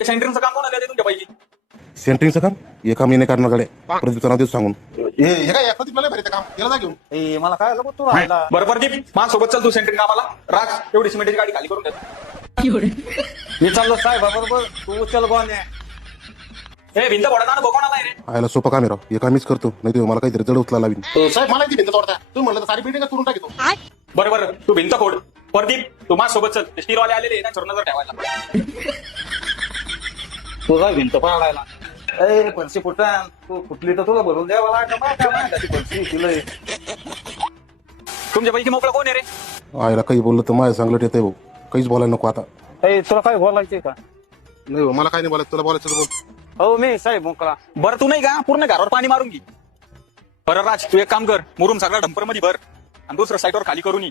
सेंटरिंगचं काम कोणाला आहे तुमच्या पैकी? सेंटरिंगचं काम एका महिने करणार गाड्या प्रदीपचं नाव देतो सांगून. हे काय प्रदीप मला भरते काम केलं जा घेऊन. ए मला काय लागत तू राहिला. बरं प्रदीप माझ्यासोबत चल तू सेंटरिंग कामाला. राज एवढी सिमेंटची गाडी खाली करून दे. मी चाललो साहेब बरोबर तू उचल गोण्या. हे भिंत फोडा ना कोणाला रे? आयला सोपं काम आहे राव, हे कामीच करतो नाही तर मला काहीतरी जड उचला लावीन. साहेब मला ती भिंत तोडता तुम्ही म्हणलं तर सारी बिल्डिंग तोडून टाकतो. बरं बरं तू भिंत फोड. प्रदीप तू माझ्यासोबत चल. स्टीलवाले आलेले ना नजर ठेवायला. तुझा भिंत पाडायला. ए पंची फुटान तू फुटली तर तुला भरून द्यावा लागतं. पंची तिला तुमच्या पैकी मोकळा कोण आहे रे? आयला काही बोललं तर माझ्या चांगलं येतंय भाऊ, काहीच बोलायला नको आता. ए तुला काय बोलायचंय का? नाही हो, मला काय नाही बोलायचं, तुला बोलायचं तर बोल. हो मी साहेब मोकळा. बरं तू नाही का पूर्ण घरावर पाणी मारून घे. बरं राज तू एक काम कर, मुरुम सगळा डंपर मध्ये भर आणि दुसरं साईडवर खाली करून ये.